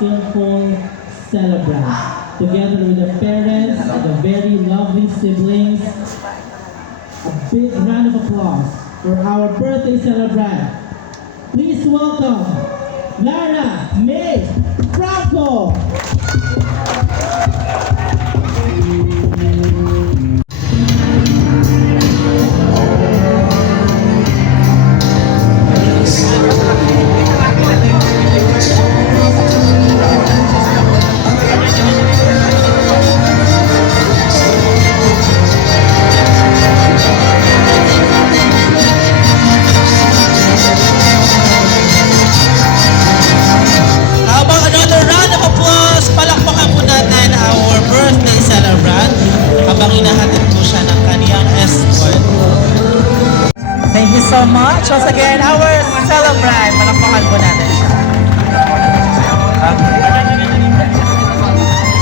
skillful celebrant. Together with the parents and the very lovely siblings, a big round of applause for our birthday celebrant. Please welcome Lara May Franco. Thank you so much. Once again, our celebrant. Palakpakan po natin siya.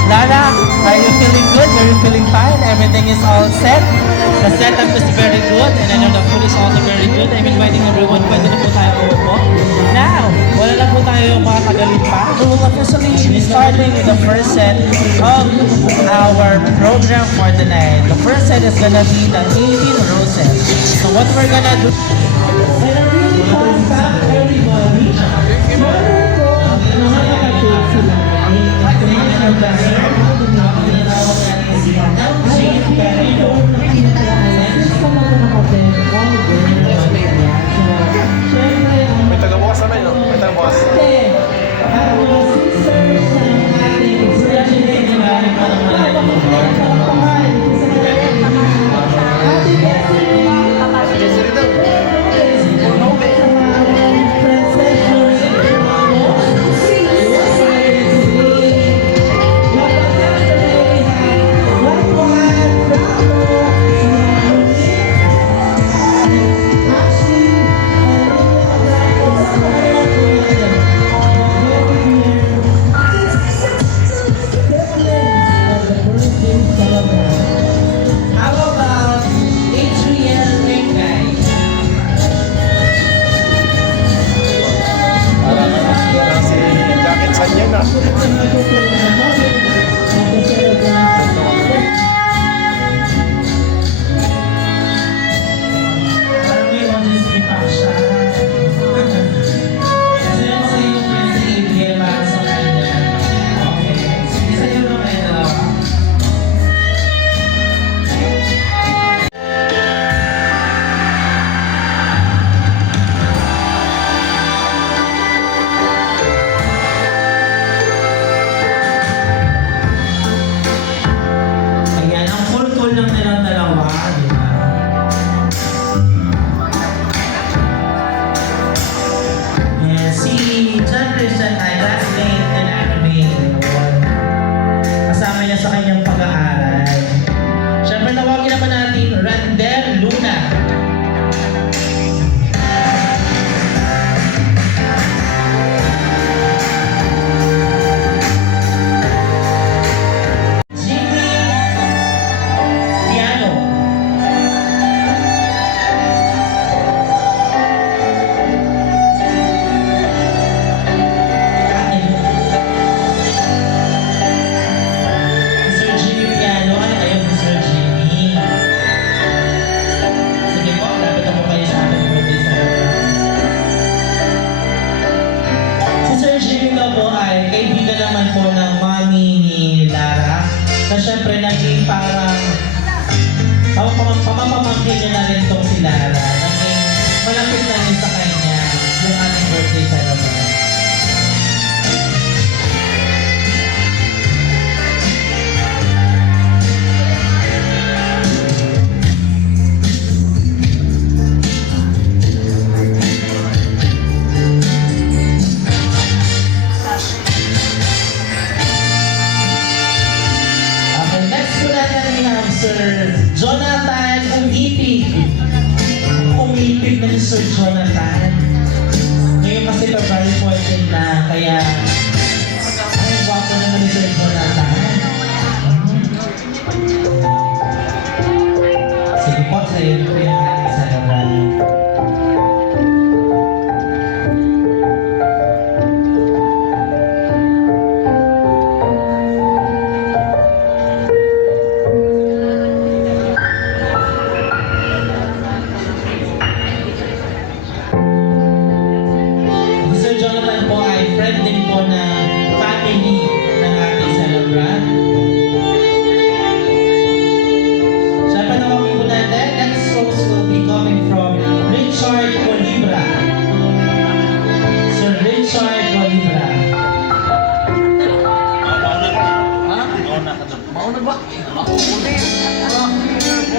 Lara, are you feeling good? Are you feeling fine? Everything is all set? The setup is very good and I know the food is also very good. I'm inviting everyone. Pwede na po tayo umupo. Now, wala na po tayo makakagalit pa. We will officially be starting with the first set of our program for the night. The first set is gonna be the 18 roses. So what we're gonna do... And a really fun fact, everybody. Meron po ang mga nakatake sila ay international dancer. May taga-bukas naman, no? May taga-bukas. Siyempre naging parang pamamamangkin niya na rin itong si Lara. Naging malapit na rin sa kanya yung ating birthday celebration. Sir Jonathan Umipig. Umipig na si Sir Jonathan. Ngayon kasi February 14 na, kaya ay, guwapo naman ni Sir Jonathan. Sige po, sa iyo po yung ating celebrant.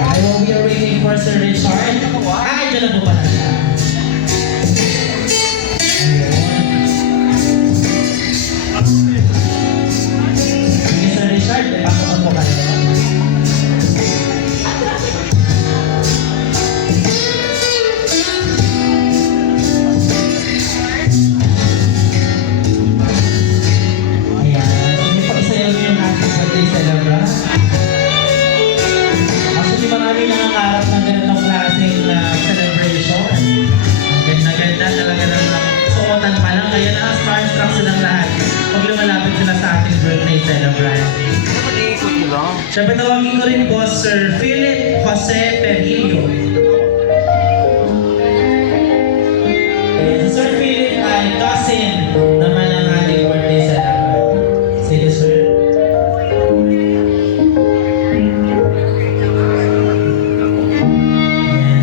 I will be waiting for Sir Richard. Ay, dyan na po pala siya. Sige, Sir Richard, pasok po kayo. Ayan, sige po, isayaw niyo yung ating birthday celebrant. Actually, marami nangangarap ng ganitong klaseng celebration. Ang ganda-ganda talaga ng suotan pa lang. Kaya na-starstruck silang lahat pag lumalapit sila sa ating birthday celebrant. Siyempre, tawagin ko rin po Sir Philip Jose Perillo. Si Sir Philip ay cousin naman ng ating birthday celebrant. Sige, Sir. Ayan.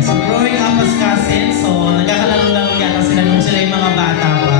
So, growing up as cousins, so nagkakalaro-laro yata sila nung sila yung mga bata pa.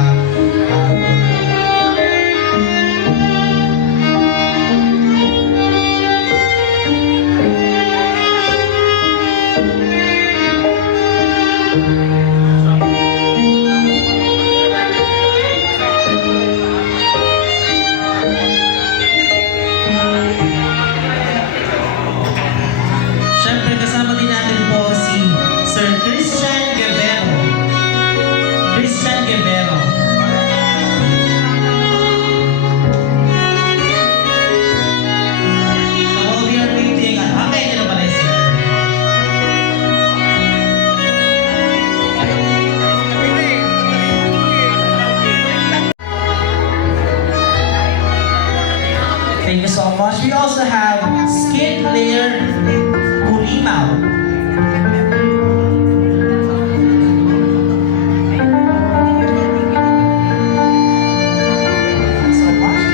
Siyempre, kasama din natin po si Sir Christian Guevero. Christian Guevero. So, while we are waiting, okay, yun na pala yun, sir. Thank you so much. We also have Skid Layer Purimao. Thank you so much.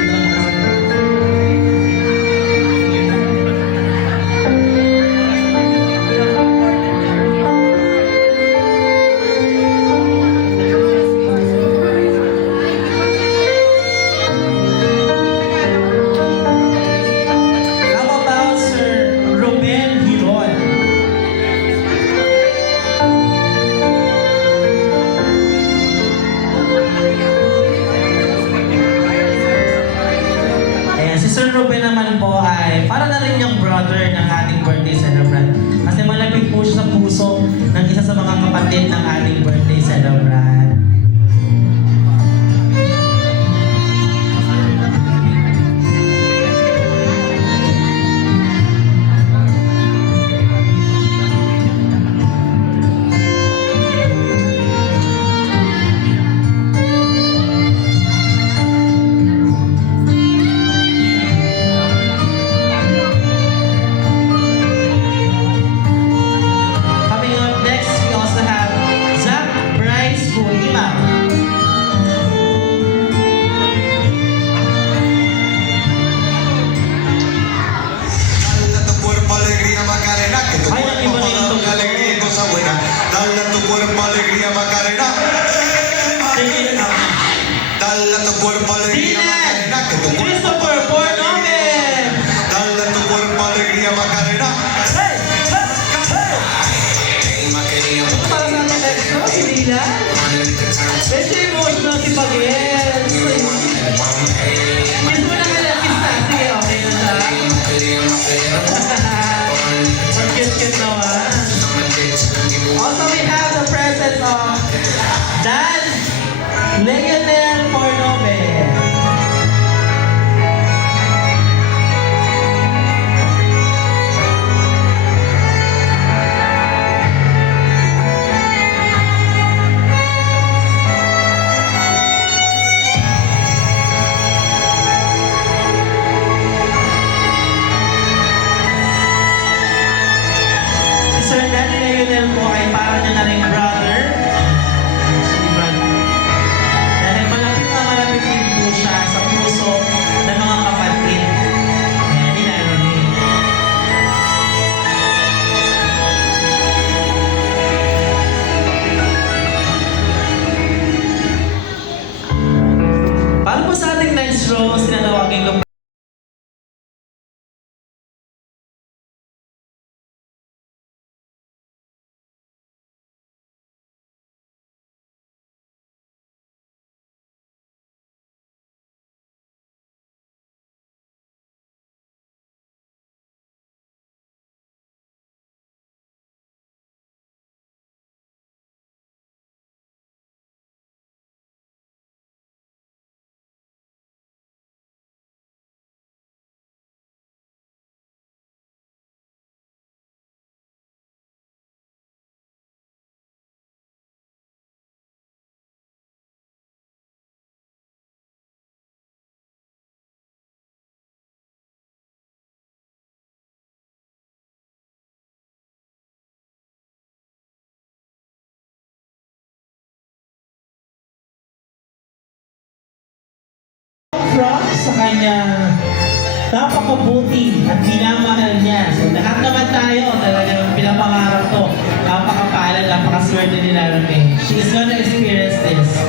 How about Sir Ruben Hiron? Ayan, si Sir Ruben naman po ay para na rin yung brother ng ating birthday celebrant. Kasi malapit po siya sa puso ng isa sa mga kapatid ng ating birthday celebrant. Coming up next, we also have Zach Bryce Guin. from sa kanyang napakabuti at minamahal niya. So lahat naman tayo, talagang pinapangarap to. Napakapaalala, napakaswerte ni Larame. She is gonna experience this.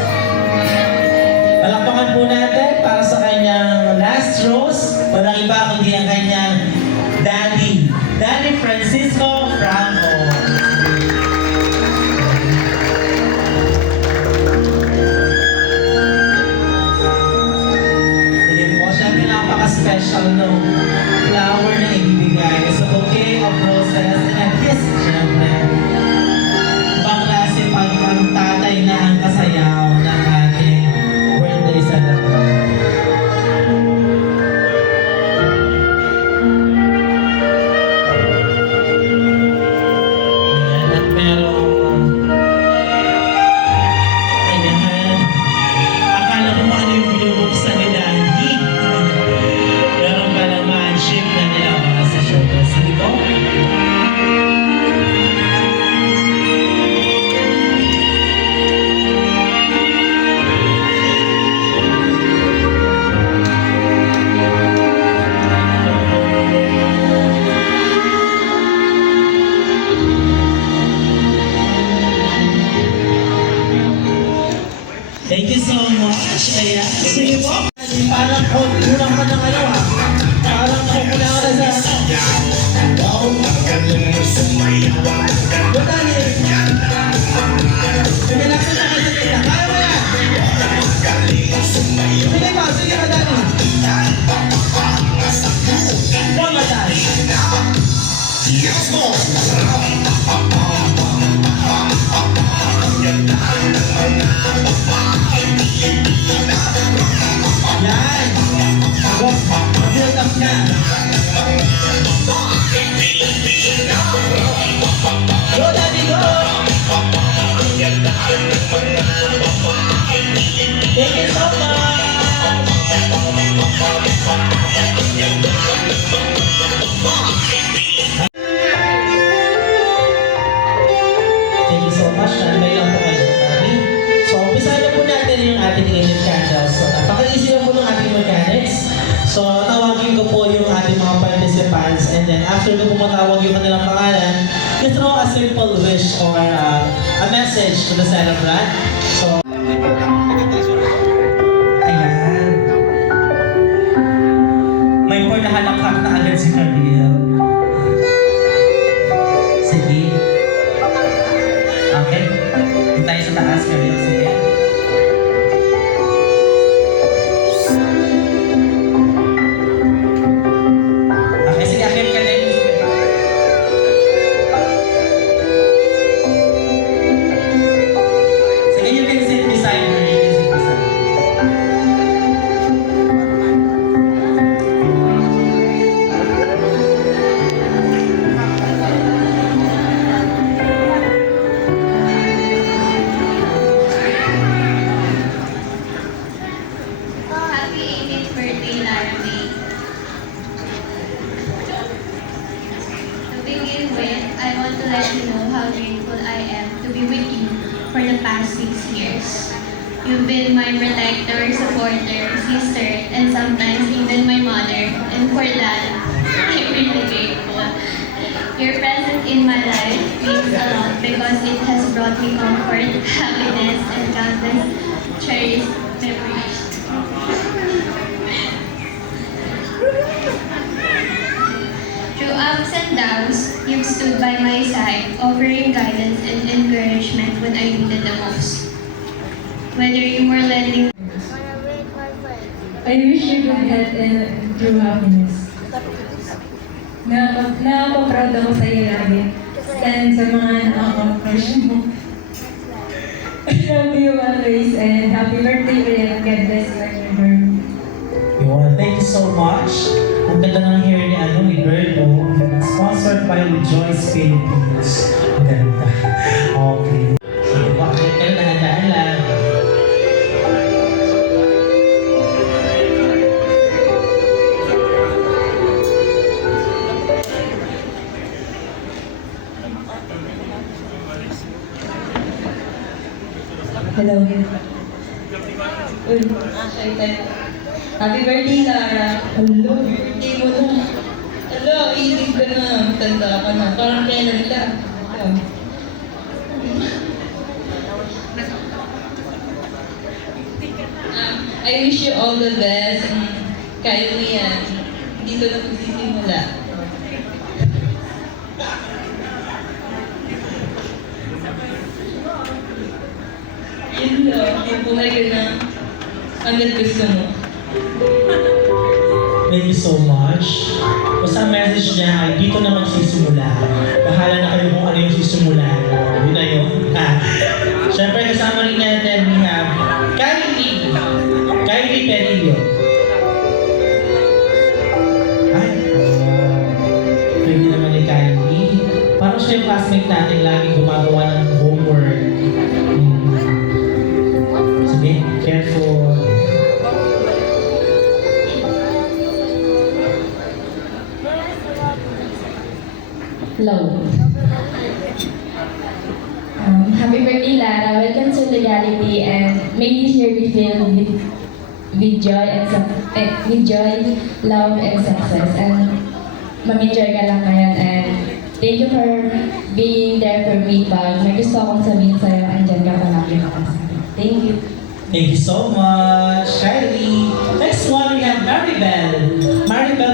Palakpakan po natin para sa kanyang last rose. Walang iba kundi ang kanyang daddy. Daddy Francisco Franco. Sige po, syempre napaka-special no flower na ibibigay. So, bouquet of roses and this, syempre. Baklase pag ang tatay na ang kasayaw ng ating birthday celebration. At merong ayan, akala ko ano yung binubuksan ni Daddy. Meron pa naman ship na nila para sa showcase. Sige po. Thank you so much. Ayan. Sige po. Parang kulang ka ng ano ha. Parang kulang ka na sa... Wow. Good, Dani. Sige lang kita kasi kita. Kaya mo yan. Sige pa. Sige pa, Dani. One more time. Yes, mo. Yan! Build up na! Go, Daddy, go! Thank you so much! Thank you so much. Nanay lang po kayo sa kami. So, umpisahan na po natin yung ating init candles. So, napaka-easy na po ng ating mechanics. So, tawagin ko po yung ating mga participants and then after ko po matawag yung kanilang pangalan, you throw a simple wish or a message to the celebrant. So, ayan. May pagkahalakak na agad si Cardiel. Sige. Okay. Doon tayo sa taas, Cardiel. Sige. Okay, sige. Akin ka na yung sige, you can sit beside her. You can sit beside her. Happy 18th birthday, Larry. To begin with, I want to let you know how grateful I am to be with you for the past 6 years. You've been my protector, supporter, sister, and sometimes even my mother. And for that, I'm really grateful. Your presence in my life means a lot because it has brought me comfort, happiness, and countless cherished memories. Through ups and downs, you've stood by my side, offering guidance and encouragement when I needed the most. Whether you were lending I wish you good health and true happiness. Nakaka-proud ako sa iyo lagi. And sa mga nakaka-crush mo. I love you always and happy birthday ulit. God bless you and your journey. Yun, thank you so much. Ang ganda ng hair ni ni Birdo. Sponsored by Rejoice Philippines. Ang ganda. Okay. Sige, bakit ka na nahandaan lang? Hello. Uy, tayo. Happy birthday, Lara. Hello, birthday mo na. Hello, ilig ka na. Tanda ka na. Parang kailan lang. I wish you all the best. Kaya mo yan. Dito na magsisimula. Yun lang. Mabuhay ka na. Hanggang gusto mo. Thank you so much. Basta ang message niya ay dito na magsisimula. Bahala na kayo kung ano yung sisimulan. Yun na yun. Siyempre kasama rin natin we have Kylie Perillo. Ay, pwede naman ni Kylie. Parang siya yung classmate natin laging gumagawa ng homework. Sige, careful. Hello. Happy birthday, Lara. Welcome to Legality, and may this year be filled with joy and with joy, love, and success. And mag-enjoy ka lang ngayon. And thank you for being there for me. Pag may gusto akong sabihin sa'yo, andyan ka palagi makasabi. Thank you. Thank you so much, Kylie. Next one, we have Maribel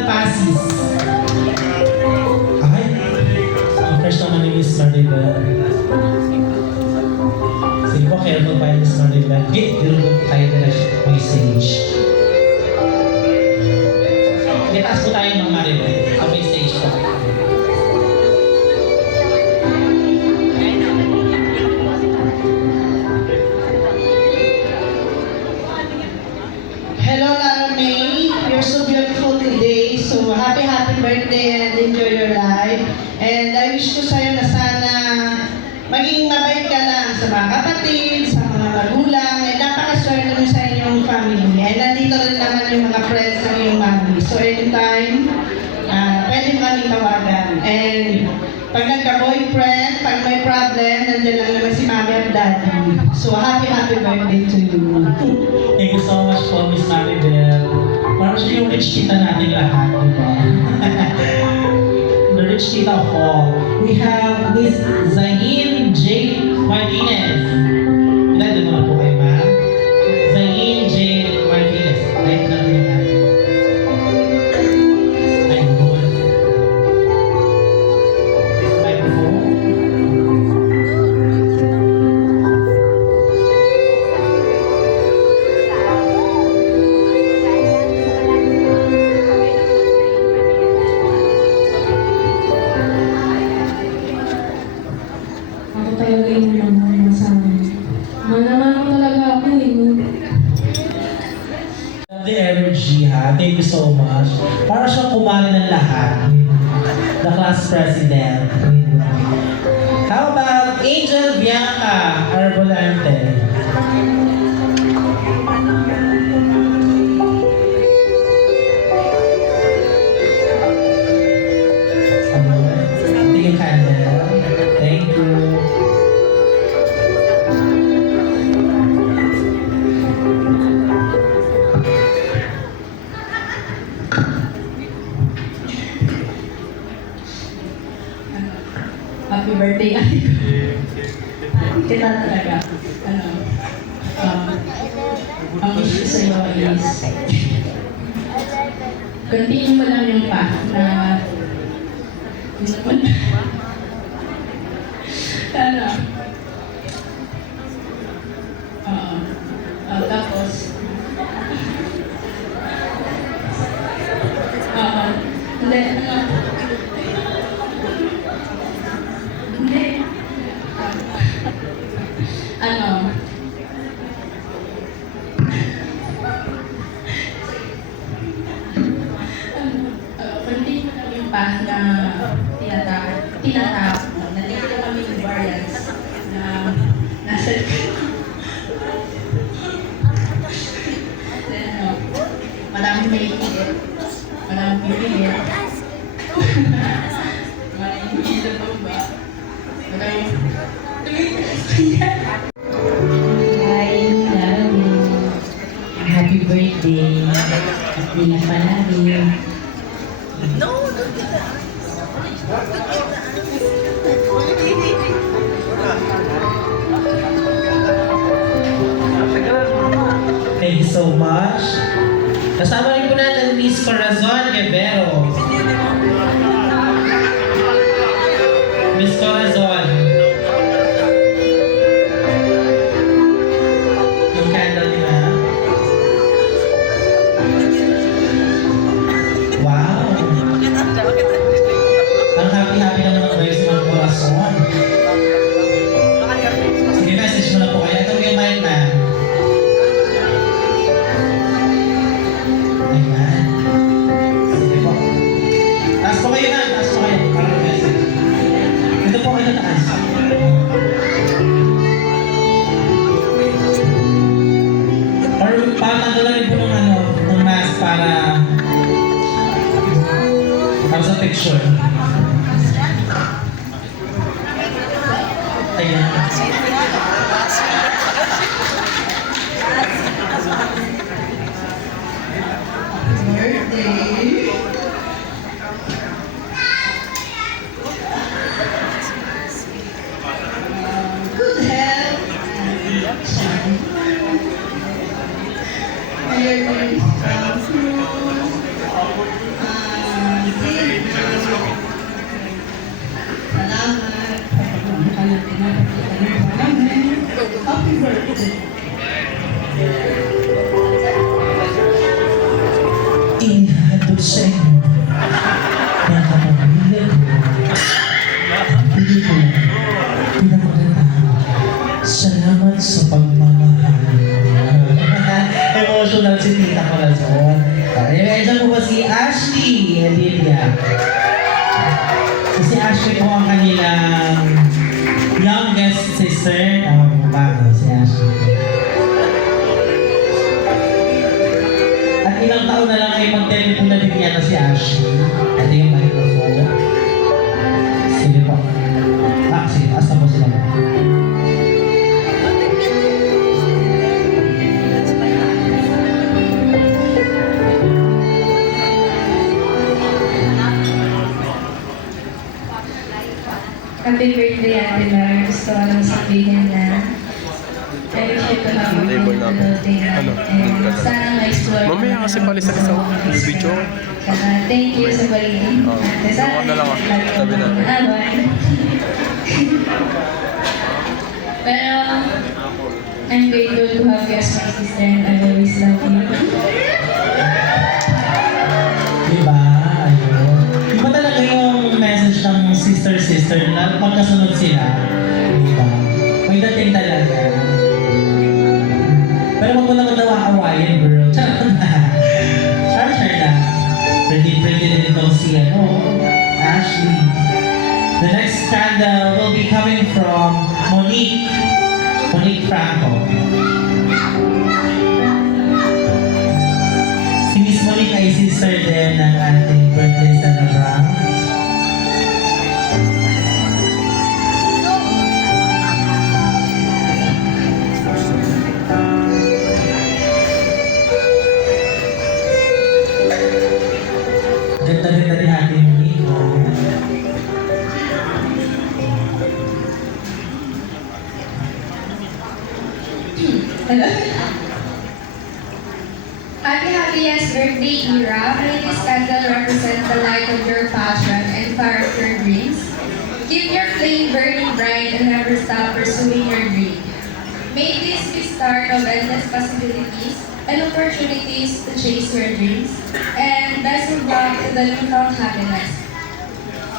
Pasis. Ay, ang fresh naman ni Miss Maribel. Sige po, careful pa yung Miss Maribel. Dilunod tayo na may stage. Taas po tayo ng Maribel. May stage po. Hello, Lara May. You're so beautiful today. So, happy birthday and enjoy your life. And I wish ko sa'yo na sana maging mabait ka lang sa mga kapatid, sa mga magulang. And napakaswerte mo sa inyong family. And nandito rin naman yung mga friends ng iyong family. So, anytime, pwede mo kaming tawagan. And pag nagka-boyfriend, pag may problem, nandiyan lang naman si mami at daddy. So, happy birthday to you. Thank you so much po, Miss Maribel. Parang siya yung rich tita natin lahat, di ba? The rich tita of all. We have Miss Zain J. Martinez. Ilan din naman po kayo, ma'am? Zain J. Martinez. Right na rin natin. Ayun. Microphone. Ako talaga yung naman sa Manaman ko talaga ako eh. The energy, ha? Thank you so much. Para siyang kumari ng lahat. The class president. How about Angel Bianca Arbolante? Ito yung candle. Thank you. Happy birthday, ate ko. Kita talaga. Ang wish ko sa'yo is continue mo lang yung path na tapos hindi, continue mo lang yung path na tinatap mo. Nandito kami yung variants na nasa maraming may higit, maraming pipigit, maraming higit pa ba? Maraming Hi, Lara. Happy birthday. Kasama rin po natin Miss Corazon Guevero. Miss Corazon. Yung candle nila. Wow! Ang happy-happy naman ang guys ng Corazon. Sige, message mo na po kayo. Ito yung mic na. Ayan. Sige po. Taas po kayo na. Taas po kayo. Para message. Ito po kayo taas. Or patanggalan rin po ng mask para sa picture. Ayan. Birthday. Good health. Salamat. Happy birthday. Inihatod sa inyo ng kapamilya ko. Pili ko lang, pinapagandaan. Salamat sa pagmamahal. Emotional si Tita Corazon. Dyan po ba si Ashley Lydia? So, si Ashley po ang kanilang youngest sister. Tama po ba? Si Ashley. At ilang taon na lang ay mag-debut po na din yata si Ashley. Ito yung microphone. Sige po. Sige, taas na po sila. Happy birthday, Ate Mar. Gusto ko lang sabihin na I wish you to have a beautiful day. And sana ma-explore mo Mamaya kasi pala sa isa. May video. Thank you sa pagiging. Ako na lang. Sabi na. Pero I'm grateful to have you as my sister and I always love you. Diba? Ayun. Iba talaga yung message ng sister-sister na magkasunod sila. Diba? May dating talaga. Pero wag mo naman nawa-awayan, girl. Charot na. Charot na. Pretty din itong si, Ashley. The next scandal will be coming from Monique Franco. Si Miss Monique ay sister din ng ating birthday celebrant. Ganda-ganda ni Ate Monique. Happy birthday, Ira. May this candle represent the light of your passion and fire of your dreams. Keep your flame burning bright and never stop pursuing your dream. May this be start of endless possibilities and opportunities to chase your dreams. And best of luck to the newfound happiness.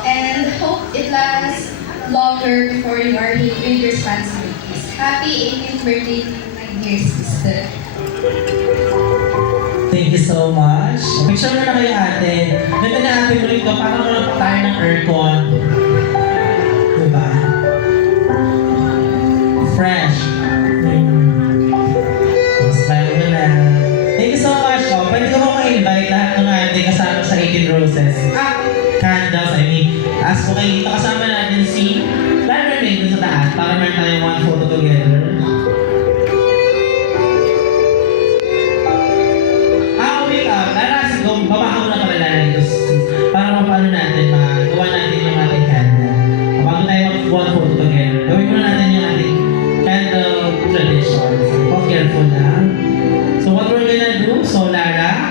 And hope it lasts longer before you are hit with responsibilities. Happy 18th birthday to you, my dear sister. Thank you so much. Picture mo na kayo ate. Ganda na ate mo rito. Parang wala pa tayo ng aircon. Diba? Fresh. Smile mo na. Thank you so much. Pwede ko ba ma-invite lahat ng ating kasama sa 18 Roses? Candles. Ask ko kayo dito. Kasama natin si Larry dun sa taas para meron tayong one photo together. Baba ka muna pala natin para mapano natin, magawa natin yung ating candle. Bago tayo mag-one photo together, gawin muna natin yung ating candle tradition. So, careful na. So what we're gonna do, so Lara,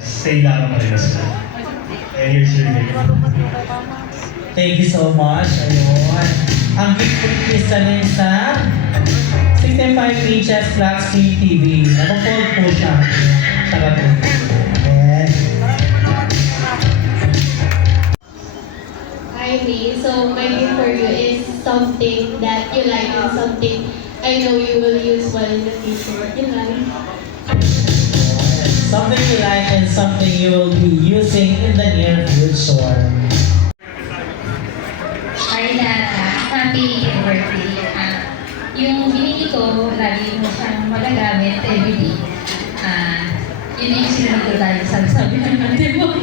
Stay Lara Marinas. And here's your gift. Thank you so much. Ayun. Ang gift ko is na rin sa 65 inches flat screen TV. Nakafold po siya. Saka po. Ayan. Hi, May. So my gift for you is something that you like and something I know you will use well in the future. Yun lang. Something you like and something you will be using in the near future. Hi, Lara. Happy birthday. Yung binili ko, lagi mo siyang magagamit everyday. Yun yung sinunod ko tayo sa sabi ng ate mo.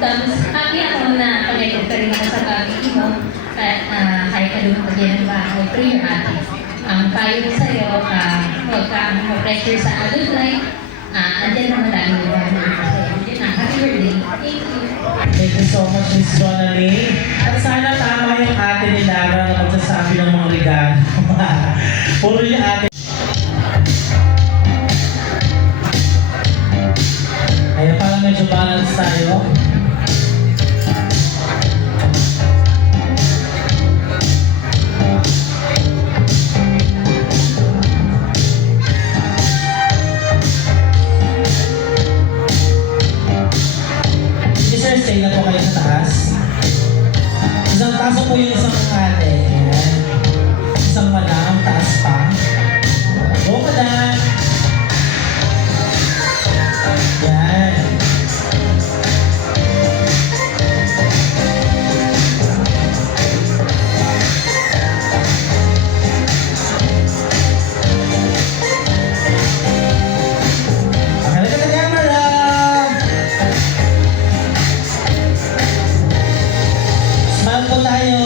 Tapos, happy ako na connected ka rin ako sa family mo. Kahit ka lumagyan ng bahay through your ate. Ang payo ko sa'yo, huwag kang pressure sa adult life. Andyan naman tayo yung sa'yo. Yun na, happy birthday. Thank you. Thank you so much, Miss Jonalyn. At sana tama yung ate ni Lara na magsasabi ng mga regalo. Puro yung ate. Kaya parang medyo balance tayo. Sir, stay na po kayo sa taas. Isang pasok po yung isang ate. Ayan. Isang madam, taas pa. Go, madam. Yan. Pakalaga na camera. Smile po tayo.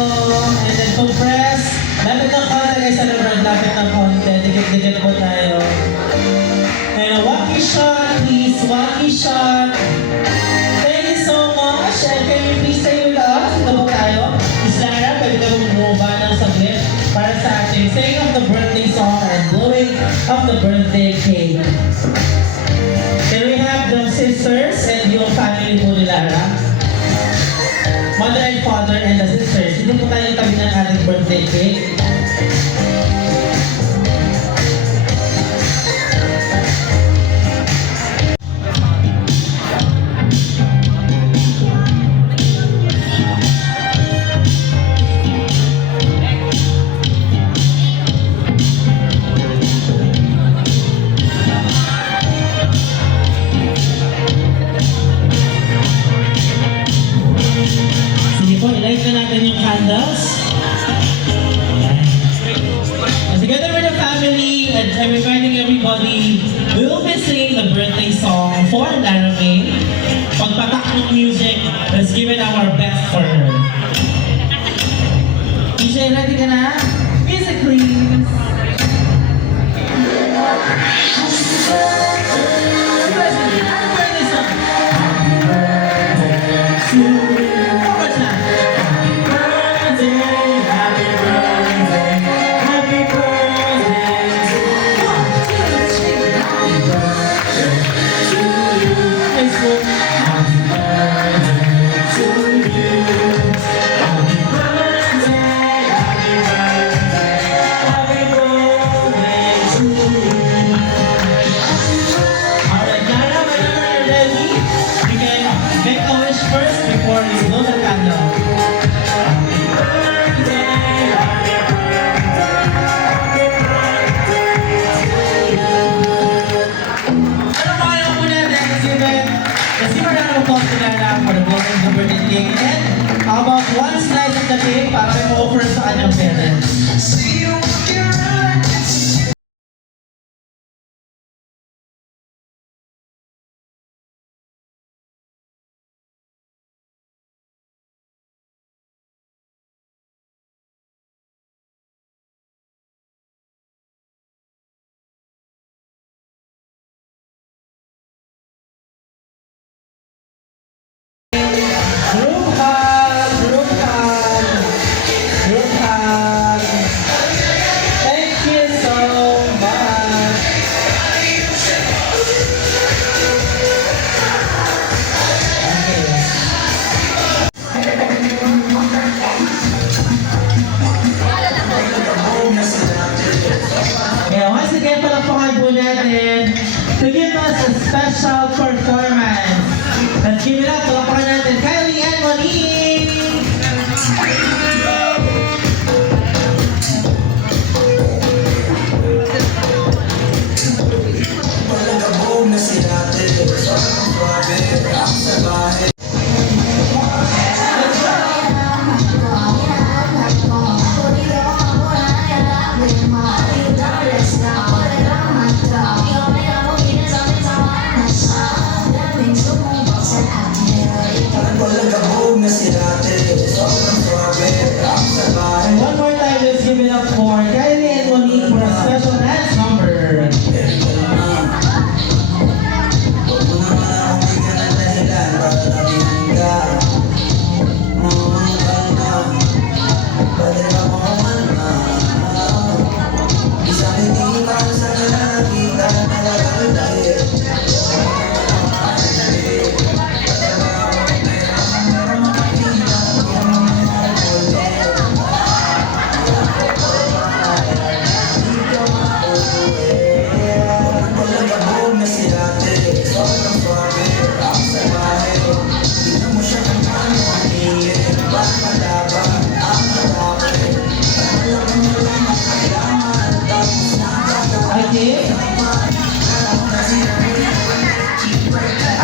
And then compress. Lapit ng konti kayo sa Lebron. Lapit ng konti. Dikit-dikit po tayo. And a walkie shot, please. Walkie shot. Thank you so much. And can you please stay with us? Ito po tayo. Miss Lara, pwede ka bumuba ng saglit para sa ating saying of the birthday song and blowing of the birthday cake. Can we have the sisters and yung family po ni Lara? Mother and father and the sisters. Dito po tayo tabi ng ating birthday cake. Sige po, i-light na natin yung candles. Ayan. And together with the family, and I'm reminding everybody, we will be singing the birthday song for Lara May. Pagpatak ng music, let's give it our best for her. DJ, ready ka na? Music, please. Birthday song. Happy birthday to you. One more time. Happy birthday, happy birthday, happy birthday to you. 1, 2, 3. Happy birthday to you. Facebook. Happy birthday to you. Happy birthday, happy birthday, happy birthday to you. Alright, Lara, whenever you're ready, you can make a wish first before you blow the candle. Happy birthday, happy birthday, happy birthday to you. Ano pa kayo muna natin? Let's give a round of applause to Lara for the blowing of the birthday cake. And how about one slice of the cake para may ma-offer sa kanyang parents? Group hug, group hug. special performance. Let's give it up. Palakpakan natin. Kylie and Monique! And one more time, let's give it up for Kylie and Monique for a special dance number. Okay?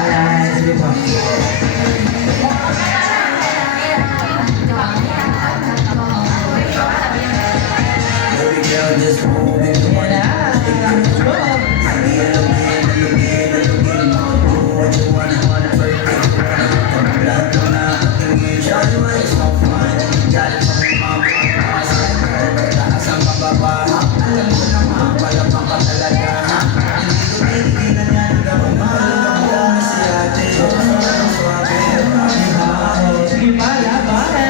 Alright, sige po. Sige pa, laban!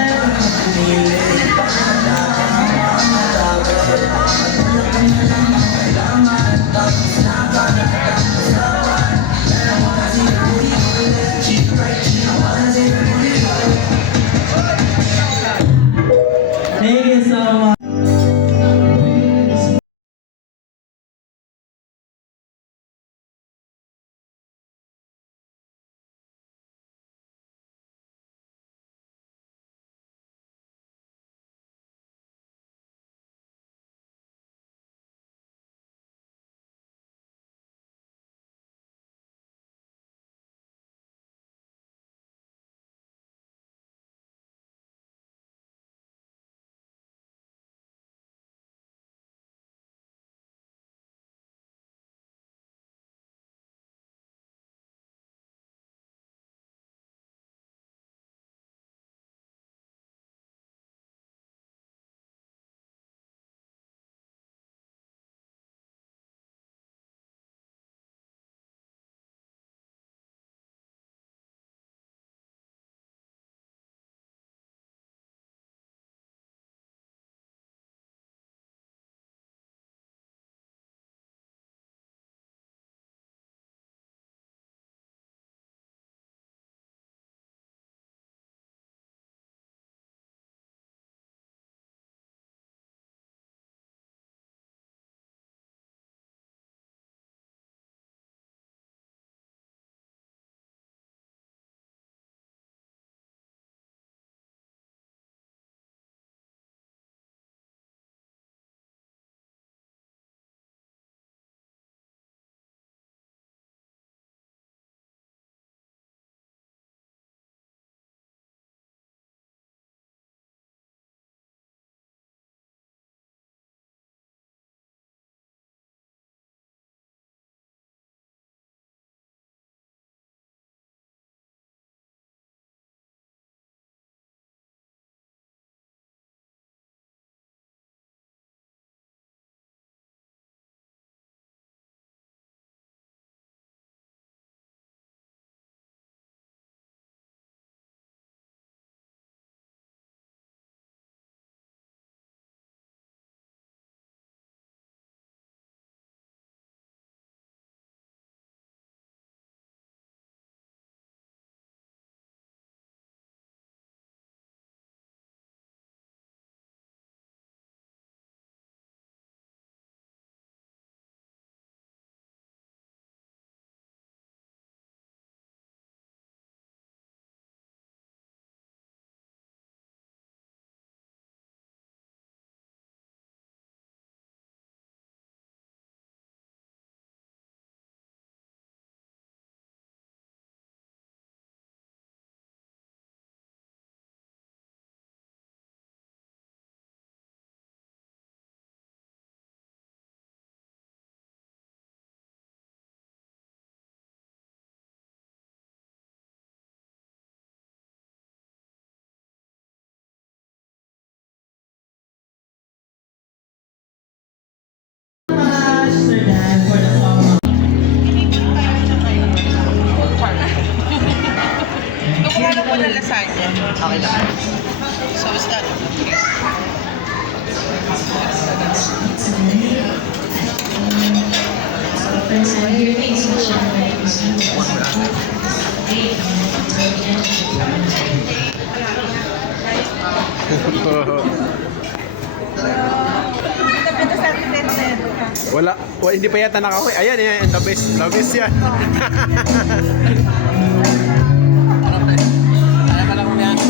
Wala, hindi pa yata nakauwi. Ayan, yan, the best. The best yan.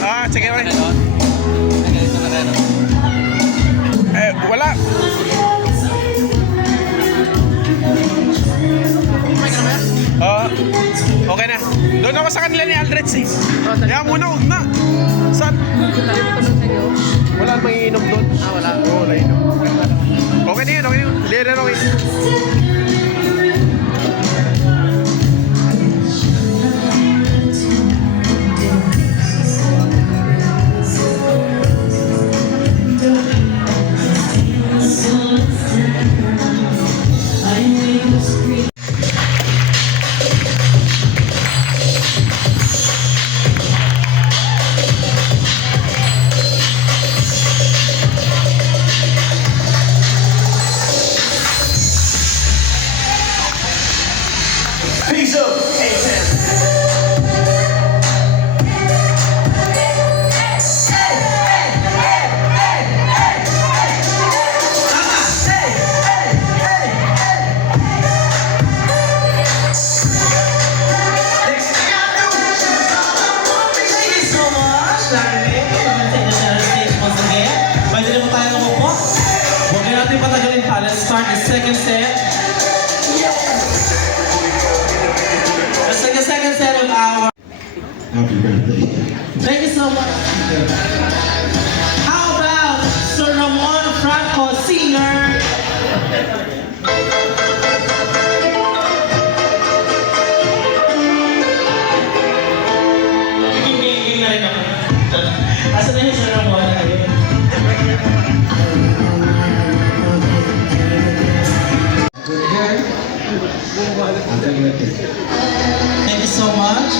Ah, sige, okay. Wala. Okay na. Doon ako sa kanila ni Aldrich eh. Kaya muna, huwag na. Saan? Wala namang iinom doon. Wala. Oo, wala inom. Okay na yun, okay na yun. Leader, okay. Let's start the second set. Let's take the second set of our... Happy birthday. Thank you so much. How about Sir Ramon Franco, singer? Giging na rin ako. Asa na yung Sir Ramon? Thank you so much.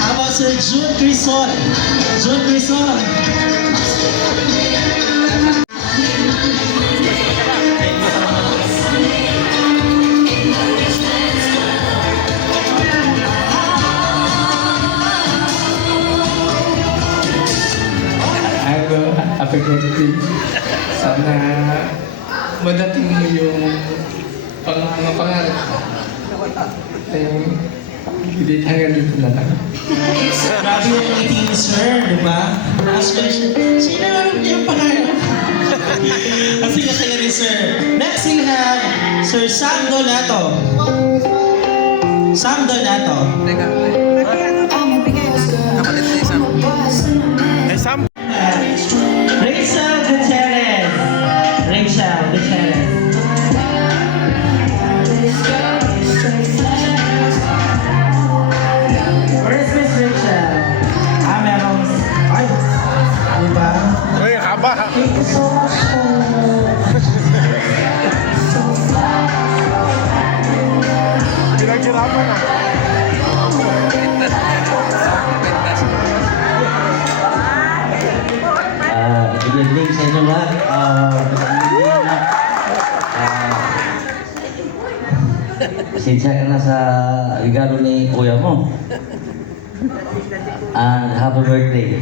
How about Sir June Crison? June Crison. Hello, happy birthday. Sana madating mo yung mga pangarap ko. Hindi hanggang dito na lang. Grabe yung ngiti ni Sir, di ba? Ask ko siya, sino yung pangalan? Ang saya-saya ni Sir. Next we have Sir Sam Donato. Sam Donato. Sam. Rachel Gutierrez. Rachel Gutierrez. Where is Miss Rachel? Meron. Ay, di ba? Ay, haba. Thank you so much po. Pinaghirapan na. Good evening sa inyo lahat. Pasensya ka na sa regalo ni kuya mo. And happy birthday.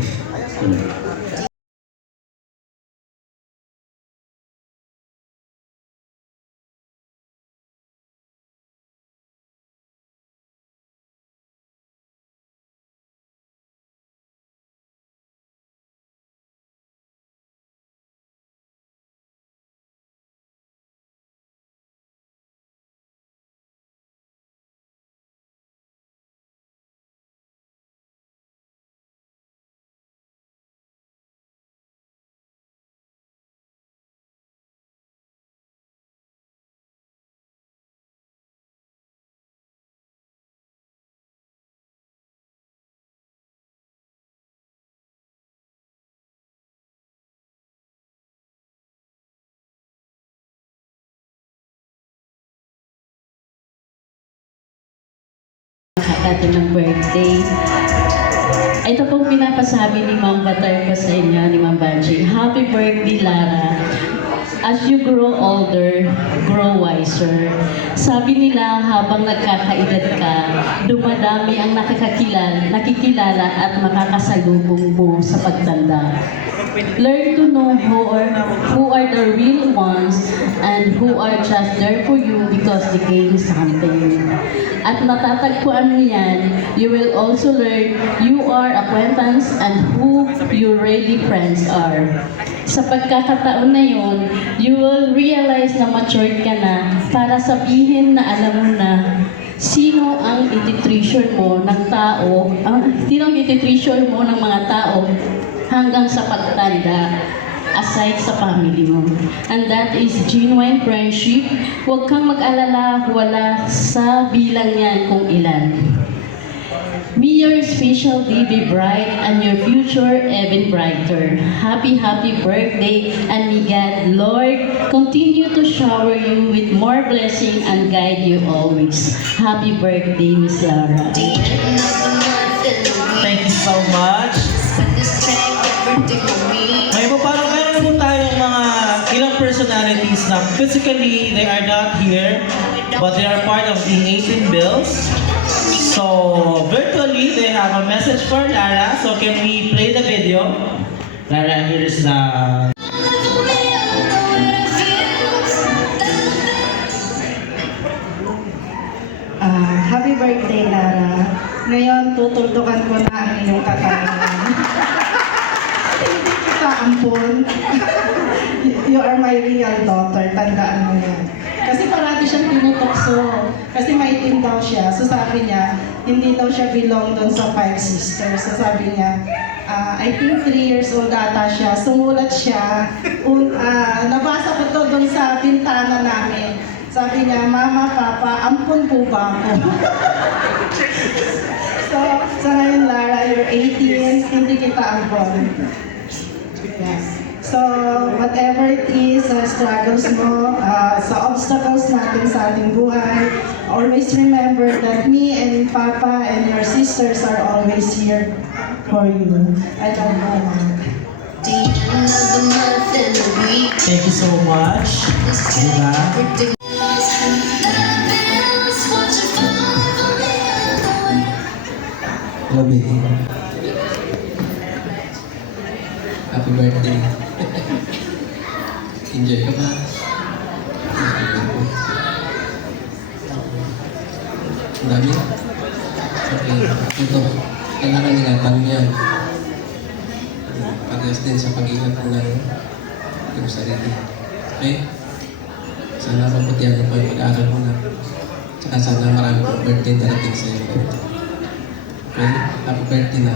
At ating ng birthday. Ito pong pinapasabi ni Ma'am Batar ko sa inyo, ni Ma'am Banji. Happy birthday, Lara. As you grow older, grow wiser. Sabi nila habang nagkakaedad ka, dumadami ang nakikilala at makakasalubong mo sa pagtanda. Learn to know who are the real ones and who are just there for you because they gain something. At matatagpuan mo yan, you will also learn you are acquaintance and who your really friends are. Sa pagkakataon na yun, you will realize na matured ka na para sabihin na alam mo na sino ang ititreasure mo ng tao, sino ang ititreasure mo ng mga tao hanggang sa pagtanda aside sa family mo. And that is genuine friendship. Huwag kang mag-alala, wala sa bilang yan kung ilan. May your special day be bright and your future even brighter. Happy birthday and may God, Lord, continue to shower you with more blessing and guide you always. Happy birthday, Miss Lara. Thank you so much. Ngayon po, parang meron po tayong mga ilang personalities na physically they are not here, but they are part of the 18 Bills. So, virtually, they have a message for Lara. So, can we play the video? Lara, here is the... Happy birthday, Lara. Ngayon, tutuldukan ko na ang iyong katanungan. Hindi kita ampun. You are my real daughter. Tandaan mo yan. Kasi parati siyang tinutokso. Kasi maitim daw siya. So sabi niya, hindi daw siya belong doon sa 5 sisters. So sabi niya, I think 3 years old ata siya. Sumulat siya. Nabasa ko to doon sa bintana namin. Sabi niya, Mama, Papa, ampun po ba ako? So, sa ngayon, Lara, you're 18, hindi kita ampun. Yes. So, whatever it is, struggles mo, sa obstacles natin sa ating buhay, always remember that me and Papa and your sisters are always here for you. I love you. Thank you so much. Diba? Gabi. Happy birthday. Enjoy ka ba? Ang dami? Okay. Ito. Kailangan ingatan mo yan. Pag-ayos din sa pag-ingat mo ng iyong sarili. Okay? Sana maputihan mo pa yung pag-aaral mo na. Tsaka sana marami pang birthday darating sa iyo. Okay? Happy birthday na.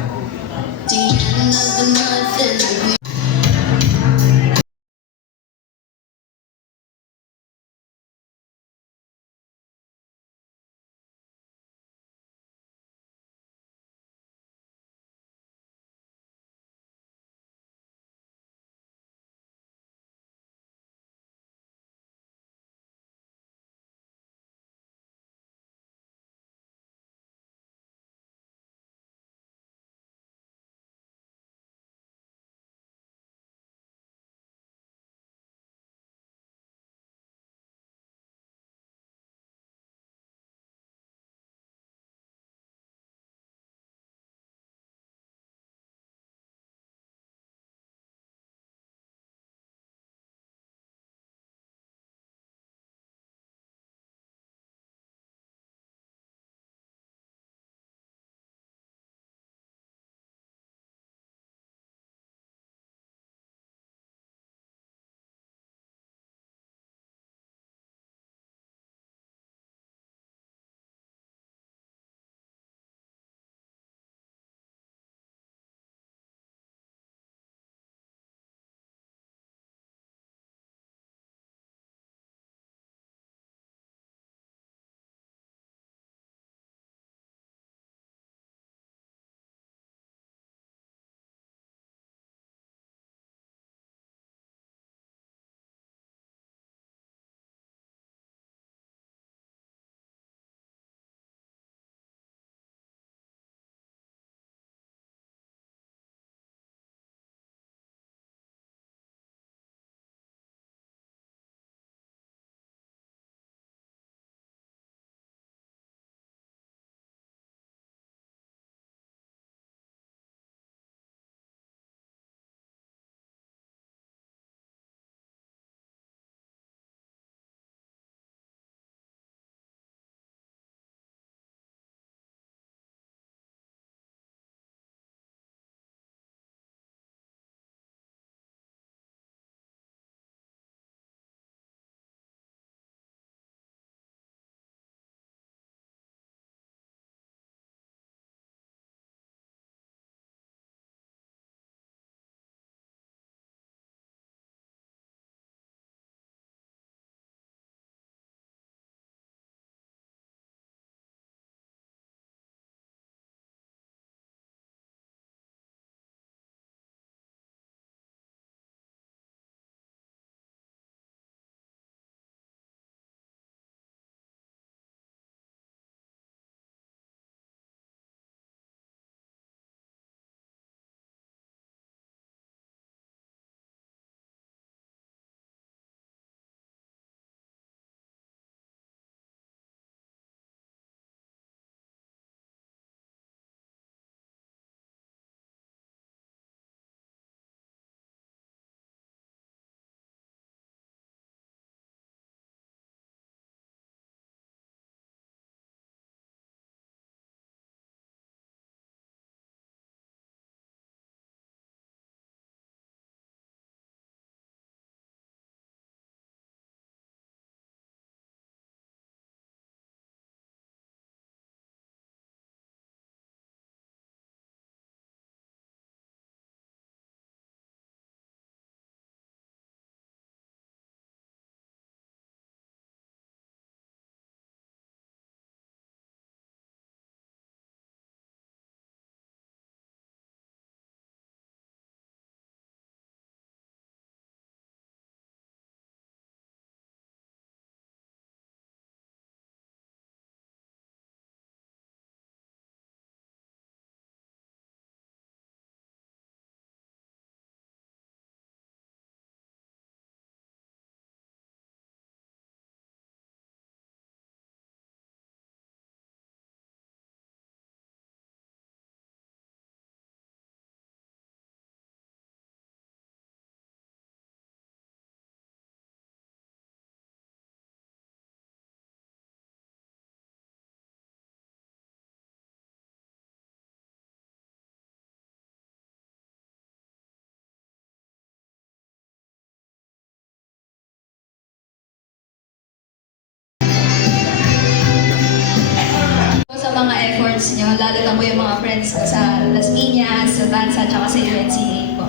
course nyo, lalo na po yung mga friends ko sa Las Piñas, sa Tansa, at sa UNCA po.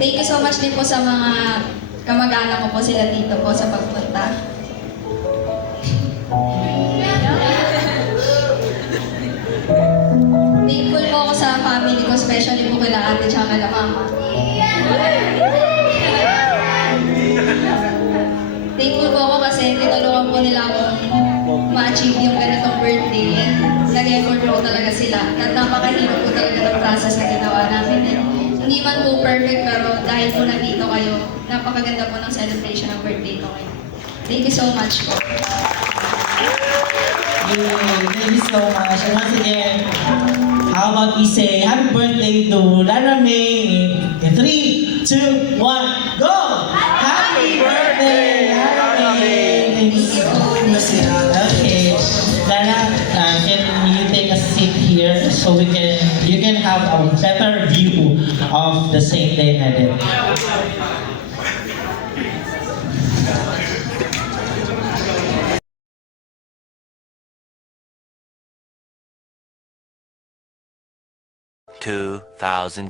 Thank you so much din po sa mga kamag-anak ko po sila dito po sa pagpunta. Thankful po ako sa family ko, especially po kila ate at kila mama. Thankful po ako kasi tinulungan po nila akong ma-achieve yung ganitong birthday. Nag-effort po talaga sila. At napakahirap po talaga ng process na ginawa namin. Hindi man po perfect, pero dahil po nandito kayo, napakaganda po ng celebration ng birthday ko ngayon. Thank you so much po. Thank you so much. And once again, how about we say happy birthday to Lara May in 3, 2, 1, go! Happy birthday, Lara May! Thank you so much. Okay, Lara, can you take a seat here so you can have a better view of the Saint Day edit.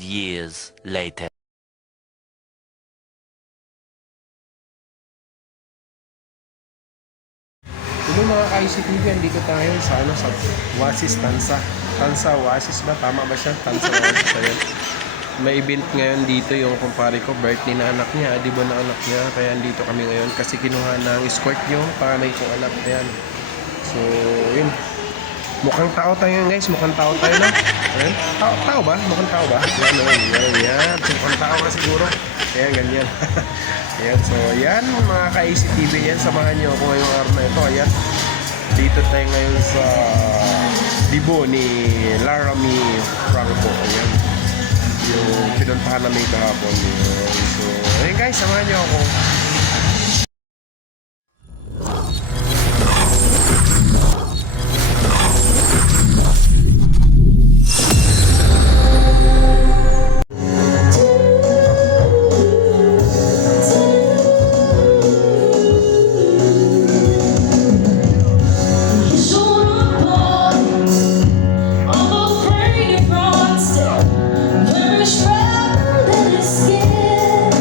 Years later. Hello mga ka-ICTV, andito tayo sa Oasis Tansa. Tansa Oasis ba? Tama ba siya? Tansa Oasis. Ayan. May event ngayon dito yung kumpare ko, birthday na anak niya, adibo na anak niya. Kaya andito kami ngayon kasi kinuha ng escort niyo, panganay kong anak. Ayan. So, yun. Mukhang tao tayo guys, mukhang tao tayo na. Ayan. Tao ba? Mukhang tao ba? Yan. So, mukhang tao ka siguro. Ayan, ganyan. Ayan, so yan mga ka-ACTV yan. Samahan nyo ako ngayong araw na ito. Ayan. Dito tayo ngayon sa Dibo ni Laramie Franco. Ayan. Yung pinuntahan namin kahapon. So, ayan guys, samahan nyo ako. Very strong in his skin.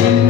Thank you.